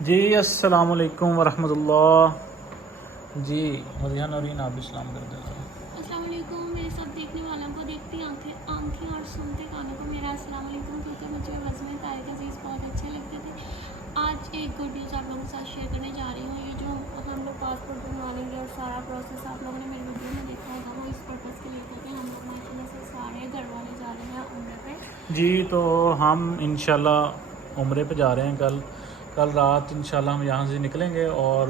जी अस्सलाम वालेकुम वरहमतुल्लाह। जी मदिहा नौरीन आप भी सलाम कर दें। अस्सलाम वालेकुम। मेरे सब देखने वालों को देखती आंखें आंखें और सुनते कानों को मेरा अस्सलाम वालेकुम, क्योंकि मुझे वज़न तारिक अज़ीज़ बहुत अच्छे लगते थे। आज एक गुड न्यूज़ आप लोगों के साथ शेयर करने जा रही हूँ। ये जो हम लोग पासपोर्ट बनवा लेंगे और सारा प्रोसेस आप लोगों ने मेरे वीडियो में देखा होगा, वो इस पर्पज़ के लिए था कि हम लोग माशाल्लाह से सारे घर वाले जा रहे हैं उम्रे पे। जी तो हम इंशाल्लाह उम्रे पे जा रहे हैं। कल रात इंशाल्लाह हम यहाँ से निकलेंगे और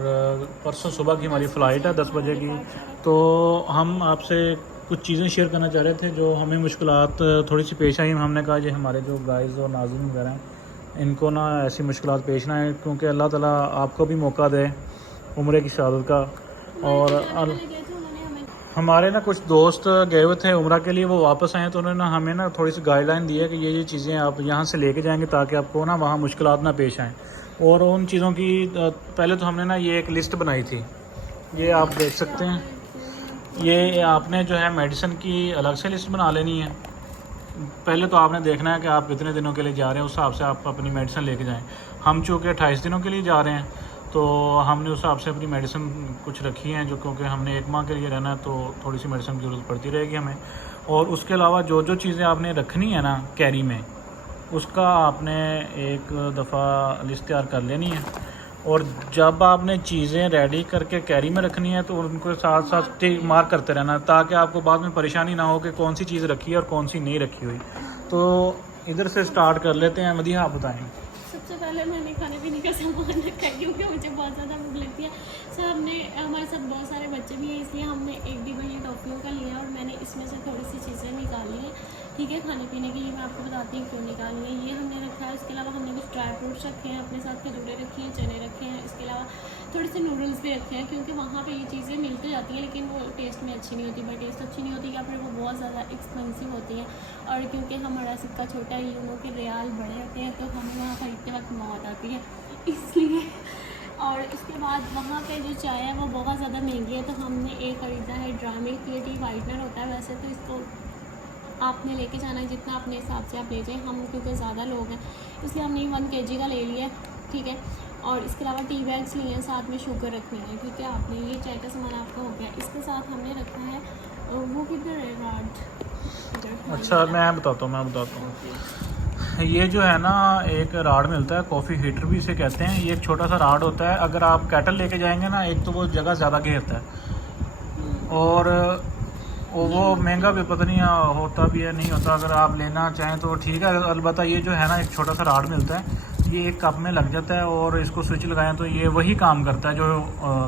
परसों सुबह की हमारी 10 फ़्लाइट बजे है 10 हमारा बजे की। डिपार्चर है। तो हम आपसे कुछ चीज़ें शेयर करना चाह रहे थे जो हमें मुश्किलात थोड़ी सी पेश आई। हमने कहा ये हमारे जो गाइज़ और नाज़रीन वगैरह हैं इनको ना ऐसी मुश्किलात पेश ना आए, क्योंकि अल्लाह ताला आपको भी मौका दे उम्रे की शहादत का। हमारे जो जाने और वाले गए थे उन्होंने हमें हमारे ना कुछ दोस्त गए हुए थे उम्रा के लिए, वो वापस आए तो उन्होंने हमें ना थोड़ी सी गाइडलाइन दी है कि ये चीज़ें आप यहाँ से लेके जाएंगे ताकि आपको ना वहाँ मुश्किलात ना पेश आएँ। और उन चीज़ों की पहले तो हमने ना ये एक लिस्ट बनाई थी, ये आप देख सकते हैं। ये आपने जो है मेडिसिन की अलग से लिस्ट बना लेनी है। पहले तो आपने देखना है कि आप कितने दिनों के लिए जा रहे हैं, उस हिसाब से आप अपनी मेडिसिन लेके जाएं। हम चूँकि 28 दिनों के लिए जा रहे हैं तो हमने उस हिसाब से अपनी मेडिसिन कुछ रखी हैं, जो क्योंकि हमने 1 माह के लिए रहना है तो थोड़ी सी मेडिसिन की ज़रूरत पड़ती रहेगी हमें। और उसके अलावा जो जो चीज़ें आपने रखनी है ना कैरी में, उसका आपने एक दफ़ा लिस्ट तैयार कर लेनी है। और जब आपने चीज़ें रेडी करके कैरी में रखनी है तो उनको साथ साथ टिक मार्क करते रहना, ताकि आपको बाद में परेशानी ना हो कि कौन सी चीज़ रखी है और कौन सी नहीं रखी हुई। तो इधर से स्टार्ट कर लेते हैं। मदीहा आप बताएं। सबसे पहले मैंने खाने पीने का सामान रखा है, क्योंकि मुझे बहुत ज़्यादा भूख लगती है। सर हमने हमारे साथ बहुत सारे बच्चे भी हैं, इसलिए हमने एक डिब्बा ये टॉफ़ियों का लिया और मैंने इसमें से थोड़ी सी चीज़ें निकाली हैं। ठीक है, खाने पीने के लिए मैं आपको बताती हूँ क्यों निकाली है। ये हमने रखा है, इसके अलावा हमने कुछ ड्राई फ्रूट्स रखे हैं अपने साथ, खजूरें रखी हैं, चने रखे हैं। इसके अलावा थोड़े से नूडल्स भी रखे हैं, क्योंकि वहाँ पे ये चीज़ें मिल तो जाती हैं लेकिन वो टेस्ट में अच्छी नहीं होती। बट टेस्ट अच्छी नहीं होती या फिर वो बहुत ज़्यादा एक्सपेंसिव होती हैं। और क्योंकि हमारा सिक्का छोटा है, यूनो के रियाल बड़े होते हैं, तो हमें वहाँ खरीदते वक्त मौत आती है, इसलिए। और इसके बाद वहाँ पे जो चाय है वो बहुत ज़्यादा महंगी है, तो हमने एक ख़रीदा है ड्राई मिल्क। ये टी वाइटनर होता है वैसे, तो इसको आपने लेके जाना है जितना अपने हिसाब से आप ले जाएं। हम क्योंकि ज़्यादा लोग हैं इसलिए हमने 1 kg का ले लिया है। ठीक है, और इसके अलावा टी बैग्स लिए हैं, साथ में शुगर रखनी है। ठीक है, आपने ये चाय का सामान आपका हो गया। इसके साथ हमने रखा है वो किधर है राड। अच्छा मैं बताता हूँ। ये जो है ना एक राड मिलता है, कॉफ़ी हीटर भी इसे कहते हैं। ये एक छोटा सा राड होता है। अगर आप केटल लेके जाएंगे ना, एक तो वो जगह ज़्यादा घेरता है और वो महंगा भी पता नहीं होता भी है नहीं होता। अगर आप लेना चाहें तो ठीक है, अलबत्ता ये जो है ना एक छोटा सा राड मिलता है, ये एक कप में लग जाता है और इसको स्विच लगाएं तो ये वही काम करता है जो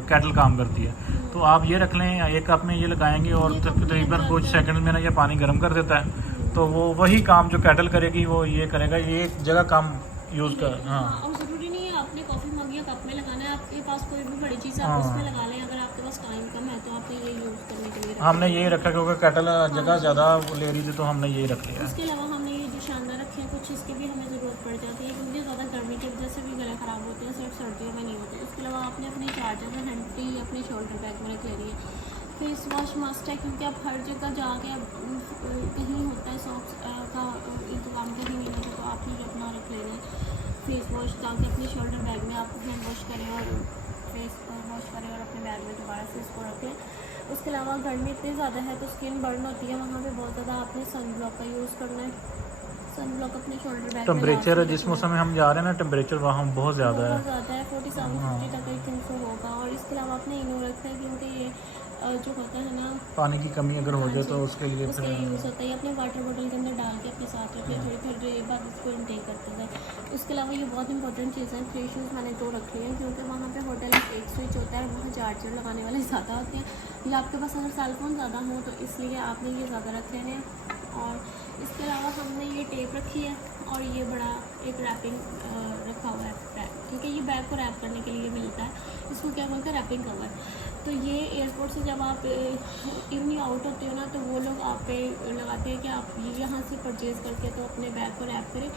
केटल काम करती है। तो आप ये रख लें, एक कप में ये लगाएंगे और तकरीबन कुछ सेकंड में ना ये पानी गर्म कर देता है। तो वो वही काम जो केटल करेगी वो ये करेगा। ये एक जगह कम यूज़ कर। हाँ और ज़रूरी नहीं है आपने कॉफ़ी मग या कप में लगाना है। आपके पास कोई भी बड़ी चीज़ आप हाँ, उसमें लगा लें। अगर आपके पास टाइम कम है तो आपने ये यूज़ करने के लिए हमने रखें। यही रखा क्योंकि केटल जगह ज़्यादा ले रही थी तो हमने यही रख लिया। उसके अलावा हमने ये जो शानदार रखे हैं, कुछ इसकी भी हमें ज़रूरत पड़ जाती है, क्योंकि ज़्यादा गर्मी की वजह से भी गले ख़राब होते हैं, सिर्फ सर्दियों में नहीं होते। इसके अलावा आपने अपने चार्जर और हैंड फ्री अपने शोल्डर बैग में रख लेनी है। फेस वॉश मस्ट है, क्योंकि आप हर जगह जाके कहीं होता है सॉक्स का इंतज़ाम कहीं नहीं होता, तो आप ये अपना रख लेना है फेस वॉश, ताकि अपने शोल्डर बैग में आप हैंड वॉश करें और फेस वॉश करें और अपने बैग में दोबारा से इसको रख लें। उसके अलावा गर्मी इतनी ज़्यादा है तो स्किन बर्न होती है, वहाँ पे बहुत ज़्यादा आपने सन ब्लॉक का यूज़ करना है। सन ब्लॉक अपने शोल्डर बैग में टेम्परेचर जिस मौसम में हम जा रहे हैं ना, टेम्परेचर वहाँ बहुत ज़्यादा है। बहुत ज़्यादा है, 47-50 तक आई थिंक सो होगा। और इसके अलावा आपने इनो रखा है, क्योंकि ये जो होता है ना पानी की कमी अगर हो जाए तो उसके लिए उसके फिर लिए यूज़ होता है। अपने वाटर बोतल के अंदर डाल के अपने साथ रखें, थोड़ी देर बाद इसको इनटेक करते जाए। उसके अलावा ये बहुत इंपॉर्टेंट चीज़ है, 3 शूज़ मैंने 2 रखे हैं, क्योंकि वहाँ पे होटल में एक स्विच होता है, वहाँ चार्जर लगाने वाले ज़्यादा होते हैं या आपके पास अगर सेल फ़ोन ज़्यादा हो तो इसलिए आपने ये ज़्यादा रख लेने हैं। और इसके अलावा हमने ये टेप रखी है और ये बड़ा एक रैपिंग रखा हुआ है बैग। ठीक है, ये बैग को रैप करने के लिए मिलता है, इसको क्या बोलते हैं, रैपिंग कवर। तो ये एयरपोर्ट से जब आप इवनिंग आउट होते हो ना, तो वो लोग आप पे लगाते हैं कि आप ये यहाँ से परचेज़ करके तो अपने बैग को रैप करें।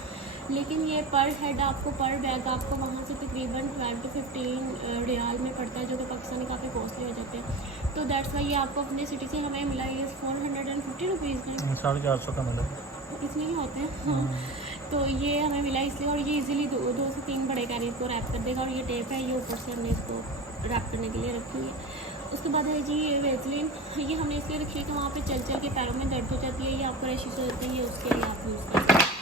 लेकिन ये पर हेड आपको, पर बैग आपको वहाँ से तकरीबन 12 से 15 रियाल में पड़ता है, जो कि पाकिस्तानी काफ़ी कॉस्टली हो जाते हैं। तो दैट्स वाई ये आपको अपने सिटी से हमें मिला, ये 450 रुपीज़ में 450 का मिला। इतने ही होते हैं। हाँ, तो ये हमें मिला इसलिए, और ये इजीली 2 से 3 बड़े कैरी को रैप कर देगा। और ये टेप है, ये ऊपर से हमने इसको रैप करने के लिए रखी है। उसके बाद है जी ये वेजलिन, ये हमने इसलिए रखी है कि वहाँ पे चल चल के पैरों में दर्द हो जाती है, ये आपको रैशेस हो जाते हैं, ये उसके लिए आप यूज़ कर सकते हैं।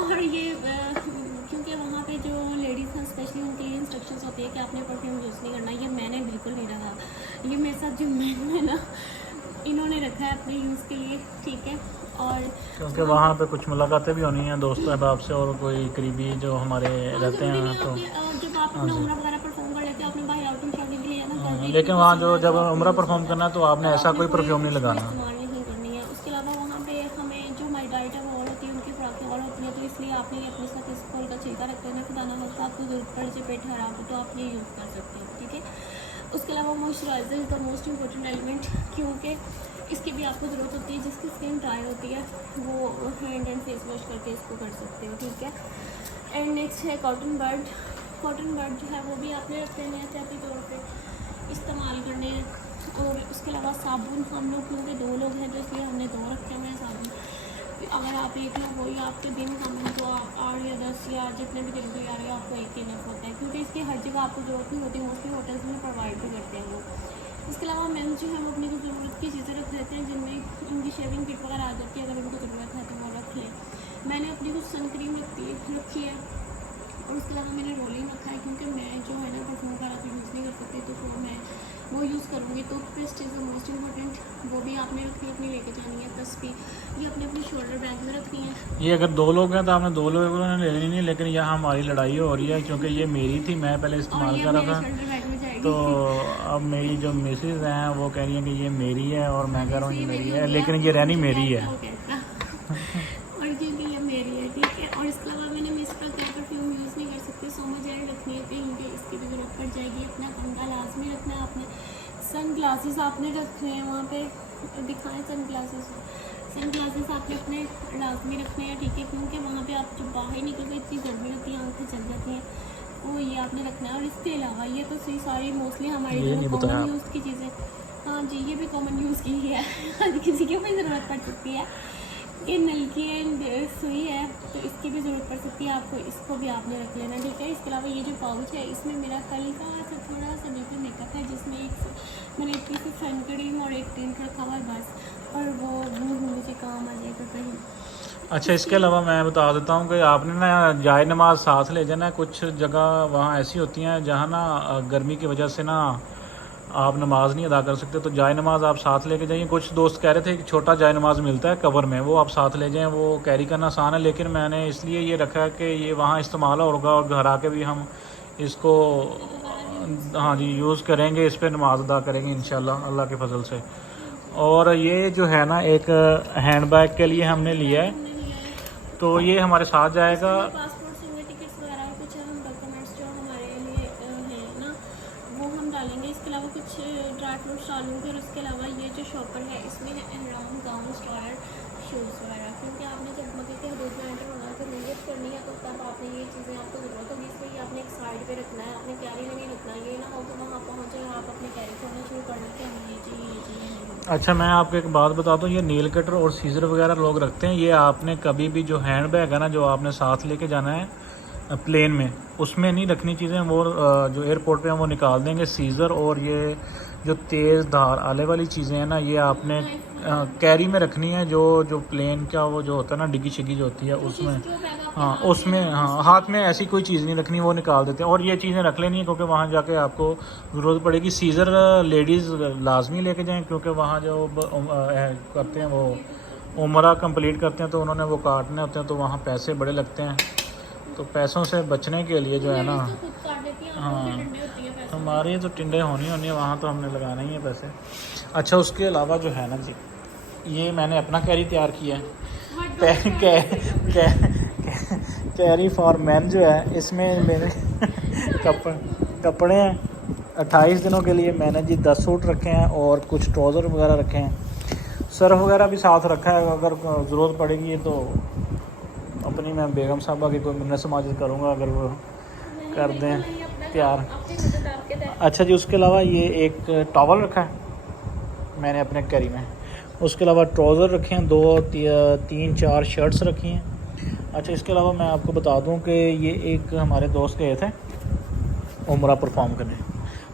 और ये क्योंकि वहाँ पे जो लेडीज़ हैं स्पेशली उनके लिए इंस्ट्रक्शंस होती है कि आपने परफ्यूम यूज़ नहीं करना। ये मैंने बिल्कुल नहीं रखा, ये मेरे साथ जो मैन है ना, इन्होंने रखा है अपने यूज़ के लिए, ठीक है। और क्योंकि वहाँ पे कुछ मुलाकातें भी होनी हैं दोस्त अहबाब से और कोई करीबी जो हमारे रहते हैं, तो जब आप अपना उम्रा वगैरह परफॉर्म कर लेते हो, अपने भाई आउटिंग शॉटिंग के लिए ना, लेकिन वहाँ जो जब उम्रा परफॉर्म करना है तो आपने ऐसा कोई परफ्यूम नहीं लगाना। इस्तेमाल नहीं करनी है। उसके अलावा वहाँ पे हमें जो हमारी डाइट है वो और होती है, उनकी खुराकें और होती हैं, तो इसलिए आपने अपने साथ इस फल का छिलका रख लेना, खुदा ना खास्ता आपको जरूरत पड़े से पेट खराब हो तो आप ये यूज़ कर सकते हो, ठीक है। उसके अलावा moisturiser is the most important element, क्योंकि इसकी भी आपको ज़रूरत होती है। जिसकी स्किन ड्राई होती है वो हैंड एंड फेस वॉश करके इसको कर सकते हो, ठीक है। एंड नेक्स्ट है कॉटन बड। कॉटन बड जो है वो भी आपने रख लेना है एहतियाती तौर पे इस्तेमाल करने। और उसके अलावा साबुन, हम लोग क्योंकि 2 लोग हैं तो इसलिए हमने 2 रखे हुए हैं साबुन। अगर आप एक लोग हो या आपके दिन कम है तो आप 8 या 10 या जितने भी दिन भी आ रहे हो आपको एक ही इनफ होता है, क्योंकि इसकी हर जगह आपको ज़रूरत नहीं होती, मोस्टली होटल्स में प्रोवाइड भी करते हैं लोग। इसके अलावा मेन जो है वो अपनी कुछ ज़रूरत की चीज़ें रख लेते हैं, जिनमें उनकी शेविंग किट वगैरह आ जाती है, अगर उनको ज़रूरत है तो वो रख लें। मैंने अपनी कुछ सन क्रीम रखी है, और उसके अलावा मैंने रोलिंग रखा है, क्योंकि मैं जो है ना परफ्यूम वगैरह तो यूज़ नहीं कर सकती, तो फिर मैं वो यूज़ करूँगी। तो paste is the most important, वो भी आपने रखनी अपनी लेके जानी है। तस्वीर ये अपने अपनी शोल्डर बैग में रखनी है। ये अगर 2 लोग हैं तो आपने 2 लोगों ने लेनी नहीं, लेकिन यहाँ हमारी लड़ाई हो रही है क्योंकि ये मेरी थी, मैं पहले और इस्तेमाल ये कर रहा मेरे था। शोल्डर बैग में जाएगी। तो अब मेरी जो मिसेज हैं वो कह रही हैं कि ये मेरी है और मैं कह रहा हूँ ये मेरी है, लेकिन ये रहनी मेरी है। और क्योंकि ये मेरी है, ठीक है। और इसके अलावा मैंने मिस्ट्रा का परफ्यूम यूज़ नहीं कर सकती, सोमा जेल रखनी है कहीं पे, इसकी भी ज़रूरत पड़ जाएगी। अपना कंघा लाजमी रखना है आपने। सन ग्लासेस आपने रखने हैं, वहाँ पे दिखाएं सन ग्लासेस आपने अपने लाजमी रखने हैं, ठीक है। क्योंकि वहाँ पे आप जब बाहर निकलते इतनी गर्मी होती है, आँखें चल जाती हैं, वो ये आपने रखना है। और इसके अलावा ये तो सारी मोस्टली हमारी जो कॉमन यूज़ की चीज़ें, हाँ जी ये भी कॉमन यूज़ की है किसी की भी ज़रूरत पड़ सकती है। ये नलकी एंड सुई है, तो इसकी भी ज़रूरत पड़ सकती है आपको, इसको भी आपने रख लेना, ठीक है। इसके अलावा ये जो पाउच है, इसमें मेरा हल्का सा थोड़ा सा बिल्कुल मेकअप है, जिसमें मैंने इतनी सी सन क्रीम और एक टिंट रखा हुआ है बस, और वो मुझे काम आ जाएगा कहीं। अच्छा, इसके अलावा मैं बता देता हूँ कि आपने ना जाए नमाज साथ ले जाना है। कुछ जगह वहाँ ऐसी होती हैं जहाँ ना गर्मी की वजह से ना आप नमाज नहीं अदा कर सकते, तो जाए नमाज आप साथ लेके जाइए। कुछ दोस्त कह रहे थे कि छोटा जाए नमाज मिलता है कवर में, वो आप साथ ले जाएं, वो कैरी करना आसान है। लेकिन मैंने इसलिए ये रखा है कि ये वहाँ इस्तेमाल होगा और घर आके भी हम इसको हाँ जी यूज़ करेंगे, इस पर नमाज अदा करेंगे इंशाल्लाह अल्लाह के फजल से। और ये जो है ना एक हैंड बैग के लिए हमने लिया है, तो ये हमारे साथ जाएगा। पासपोर्ट से टिकट्स वगैरह कुछ हम डॉक्यूमेंट्स जो हमारे लिए हैं ना वो हम डालेंगे। इसके अलावा कुछ ड्राई फ्रूट्स डालूंगी। और उसके अलावा ये जो शॉपर है इसमें है एनराउंड गाउन स्टायर शूज़ वगैरह, क्योंकि आपने जब मक्के के हदूद में एंटर होना है तो नीयत करनी है, तो तब आपने ये चीज़ें आपको ज़रूरत होगी। इसमें ये आपने एक साइड पे रखना है, आपने कैरी में नहीं रखना। ये ना हो कि वहाँ पहुँचे आप अपने कैरी करना शुरू कर दें कि हमें ये चाहिए। अच्छा, मैं आपको एक बात बता दूं, ये नील कटर और सीजर वगैरह लोग रखते हैं। ये आपने कभी भी जो हैंड बैग है ना जो आपने साथ लेके जाना है प्लेन में, उसमें नहीं रखनी चीज़ें। वो जो एयरपोर्ट पे हैं वो निकाल देंगे। सीज़र और ये जो तेज़ धार आले वाली चीज़ें हैं ना, ये आपने कैरी में रखनी है। जो प्लेन का वो जो होता है ना डिग्गी शिग्गी जो होती है उसमें, हाँ उसमें, हाँ हाथ में ऐसी कोई चीज़ नहीं रखनी, वो निकाल देते हैं। और ये चीज़ें रख लेनी है क्योंकि वहाँ जाके आपको ज़रूरत पड़ेगी। सीज़र लेडीज़ लाजमी लेके जाएं, क्योंकि वहाँ जो करते हैं वो उम्रा कंप्लीट करते हैं, तो उन्होंने वो काटने होते हैं, तो वहाँ पैसे बड़े लगते हैं। तो पैसों से बचने के लिए जो है ना, हाँ हमारी तो टिंडे होनी है, वहाँ तो हमने लगाना ही है पैसे। अच्छा, उसके अलावा जो है ना जी, ये मैंने अपना कैरी तैयार किया है, कैरी फॉर मैन जो है, इसमें मेरे कपड़े हैं 28 दिनों के लिए। मैंने जी 10 सूट रखे हैं और कुछ ट्राउज़र वगैरह रखे हैं। सर्फ वगैरह भी साथ रखा है, अगर ज़रूरत पड़ेगी तो अपनी मैं बेगम साहबा की कोई मिन्नत समाजिद करूँगा अगर वो कर दें तैयार। अच्छा जी, उसके अलावा ये एक टॉवल रखा है मैंने अपने कैरी में। उसके अलावा ट्राउज़र रखे हैं, 2-3-4 शर्ट्स रखी हैं। अच्छा, इसके अलावा मैं आपको बता दूं कि ये एक हमारे दोस्त गए थे उम्रा परफॉर्म करने।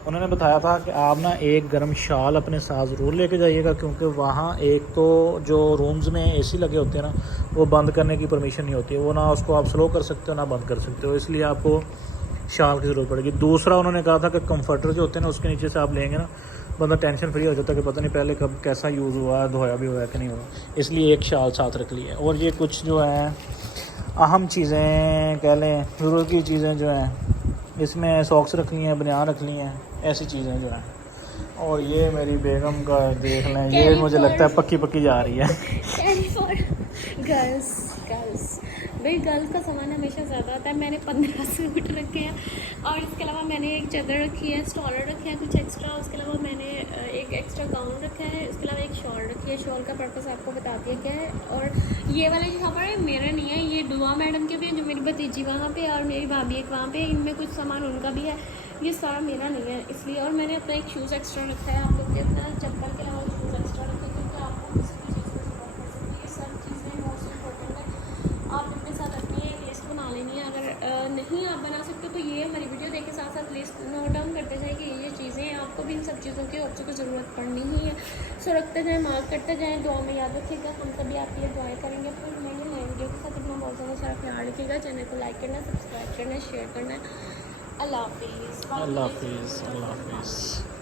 उन्होंने बताया था कि आप ना एक गर्म शाल अपने साथ ज़रूर लेके जाइएगा, क्योंकि वहाँ एक तो जो रूम्स में एसी लगे होते हैं ना, वो बंद करने की परमिशन नहीं होती है, वो ना उसको आप स्लो कर सकते हो ना बंद कर सकते हो, इसलिए आपको शाल की ज़रूरत पड़ेगी। दूसरा उन्होंने कहा था कि कंफर्टर जो होते हैं ना, उसके नीचे से आप लेंगे ना, बंदा टेंशन फ्री हो जाता है कि पता नहीं पहले कब कैसा यूज़ हुआ है, धोया भी हुआ है कि नहीं हुआ, इसलिए एक शाल साथ रख लिया। और ये कुछ जो है अहम चीज़ें कह लें, ज़रूरत की चीज़ें जो हैं, इसमें सॉक्स रख ली हैं, बनियान रख ली हैं, ऐसी चीज़ें जो हैं। और ये मेरी बेगम का देख लें, ये मुझे लगता है पक्की पक्की जा रही है। कैरी फॉर गर्ल्स भाई, गर्ल्स का सामान हमेशा ज़्यादा होता है। मैंने 15 सूट रखे हैं और इसके अलावा मैंने एक चादर रखी है, स्टॉलर रखे हैं कुछ एक्स्ट्रा, उसके अलावा मैंने एक एक्स्ट्रा गाउन रखा है, उसके अलावा एक शॉल रखी है। शॉल का पर्पस आपको बताती है क्या है। और ये वाले जो कपड़े मेरे नहीं है, ये दुआ मैडम के भी हैं, जो मेरी भतीजी वहाँ पे और मेरी भाभी एक वहाँ पे, इनमें कुछ सामान उनका भी है, ये सारा मेरा नहीं है इसलिए। और मैंने अपना एक शूज़ एक्स्ट्रा रखा है, आप लोग के अपना चप्पल के अलावा शूज़ एक्स्ट्रा रखा है, क्योंकि आपको किसी भी चीज़ की जरूरत पड़ सकती है। ये सब चीज़ें मोस्ट इम्पोर्टेंट है, आप अपने साथ अपनी एक लिस्ट बना लेनी है। अगर नहीं आप बना सकते तो ये हमारी वीडियो देख के साथ साथ लिस्ट नोट डाउन करते जाए कि ये चीज़ें आपको भी इन सब चीज़ों की ऑप्शन को ज़रूरत पड़नी ही है। सो रखते जाएँ, मार्क करते जाएँ, दुआ में याद रखिएगा। हम सभी आपके लिए दुआएं करेंगे। फिर मेरी नई वीडियो के साथ अपना बहुत ज़्यादा सारा ख्याल रखिएगा। चैनल को लाइक करना, सब्सक्राइब करना, शेयर करना। अल्लाह हाफिज़। अल्लाह हाफिज़।